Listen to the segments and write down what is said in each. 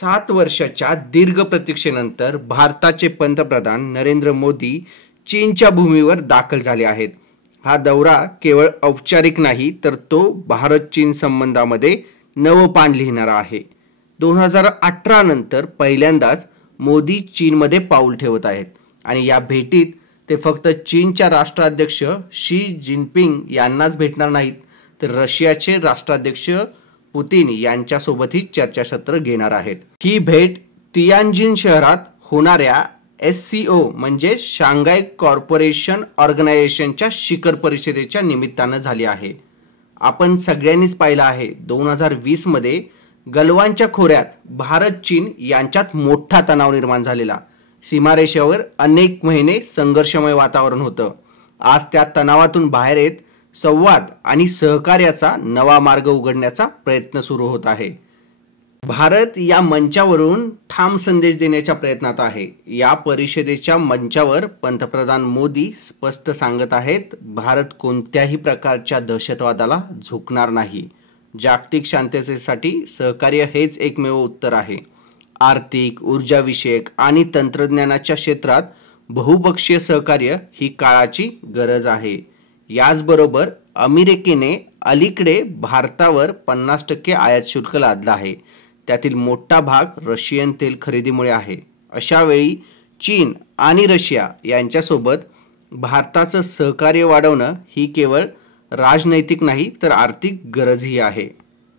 7 वर्षाच्या दीर्घ प्रतीक्षेनंतर भारताचे पंतप्रधान नरेंद्र मोदी चीनच्या भूमीवर दाखल झाले आहेत। हा दौरा केवळ औपचारिक नाही तर तो भारत-चीन संबंधामध्ये नवं पान लिहिणारा आहे। 2018 नंतर पहिल्यांदाच मोदी चीनमध्ये पाऊल ठेवत आहेत आणि या भेटीत ते फक्त चीनच्या राष्ट्राध्यक्ष शी जिनपिंग यांनाच भेटणार नाहीत तर रशियाचे राष्ट्राध्यक्ष पुतिन यांच्यासोबतही चर्चासत्र घेणार आहेत। ही भेट तियानजिन शहरात होणाऱ्या SCO म्हणजे शांघाय कॉर्पोरेशन ऑर्गनायझेशनच्या शिखर परिषदेच्या निमित्तानं झाली आहे। आपण सगळ्यांनीच पाहिलं आहे 2020 मध्ये गलवानच्या खोऱ्यात भारत चीन यांच्यात मोठा तणाव निर्माण झालेला। सीमारेषेवर अनेक महिने संघर्षमय वातावरण होतं। आज त्या तणावातून बाहेर येत संवाद आणि सहकार्याचा नवा मार्ग उघडण्याचा प्रयत्न सुरू होत आहे। भारत या मंचावरून ठाम संदेश देण्याच्या प्रयत्नात आहे। या परिषदेच्या मंचावर पंतप्रधान मोदी स्पष्ट सांगत आहेत, भारत कोणत्याही प्रकारच्या दहशतवादाला झुकणार नाही। जागतिक शांततेसाठी सहकार्य हेच एकमेव उत्तर आहे। आर्थिक, ऊर्जा विषयक आणि तंत्रज्ञानाच्या क्षेत्रात बहुपक्षीय सहकार्य ही काळाची गरज आहे। याचबरोबर अमेरिकेने अलीकडे भारतावर 50% आयात शुल्क लादला आहे। त्यातील मोठा भाग रशियन तेल खरेदीमुळे आहे। अशा वेळी चीन आणि रशिया यांच्यासोबत भारताचं सहकार्य वाढवणं ही केवळ राजनैतिक नाही तर आर्थिक गरजही आहे।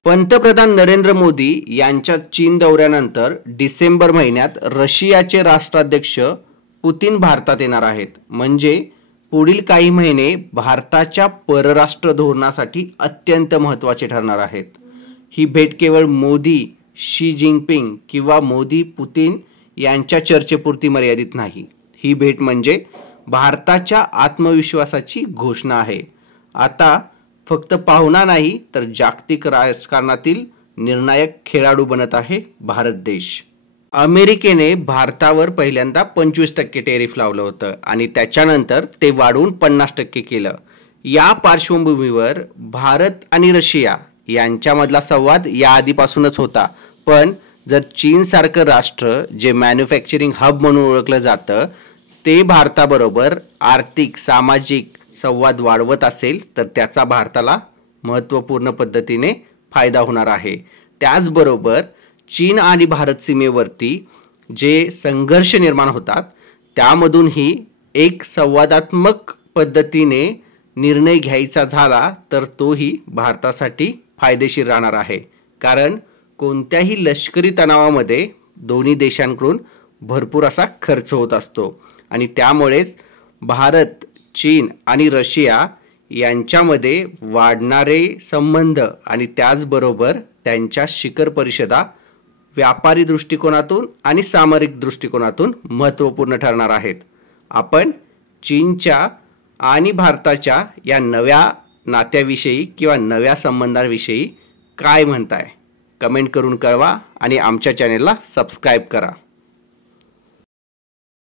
पंतप्रधान नरेंद्र मोदी यांच्या चीन दौऱ्यानंतर डिसेंबर महिन्यात रशियाचे राष्ट्राध्यक्ष पुतिन भारतात येणार आहेत। म्हणजे पुढील काही महिने भारताच्या परराष्ट्र धोरणासाठी अत्यंत महत्त्वाचे ठरणार आहेत। ही भेट केवळ मोदी शी जिनपिंग किंवा मोदी पुतिन यांच्या चर्चेपुरती मर्यादित नाही। ही भेट म्हणजे भारताच्या आत्मविश्वासाची घोषणा आहे। आता फक्त पाहुणा नाही तर जागतिक राजकारणातील निर्णायक खेळाडू बनत आहे भारत देश। अमेरिकेने भारतावर पहिल्यांदा 25% टेरिफ लावलं होतं आणि त्याच्यानंतर ते वाढवून 50% केलं। या पार्श्वभूमीवर भारत आणि रशिया यांच्यामधला संवाद याआधीपासूनच होता, पण जर चीन सारखं राष्ट्र जे मॅन्युफॅक्चरिंग हब म्हणून ओळखलं जातं ते भारताबरोबर आर्थिक सामाजिक संवाद वाढवत असेल तर त्याचा भारताला महत्त्वपूर्ण पद्धतीने फायदा होणार आहे। त्याचबरोबर चीन आणि भारत सीमेवरती जे संघर्ष निर्माण होतात त्यामधूनही एक संवादात्मक पद्धतीने निर्णय घ्यायचा झाला तर तोही भारतासाठी फायदेशीर राहणार आहे। कारण कोणत्याही लष्करी तणावामध्ये दोन्ही देशांकडून भरपूर असा खर्च होत असतो आणि त्यामुळेच भारत, चीन आणि रशिया यांच्यामध्ये वाढणारे संबंध आणि त्याचबरोबर त्यांच्या शिखर परिषदा व्यापारी दृष्टिकोनातून आणि सामरिक दृष्टिकोनातून महत्त्वपूर्ण ठरणार आहेत। आपण चीनच्या आणि भारताच्या या नव्या नात्याविषयी किंवा नव्या संबंधांविषयी काय म्हणताय? कमेंट करून कळवा आणि आमच्या चॅनेलला सबस्क्राईब करा।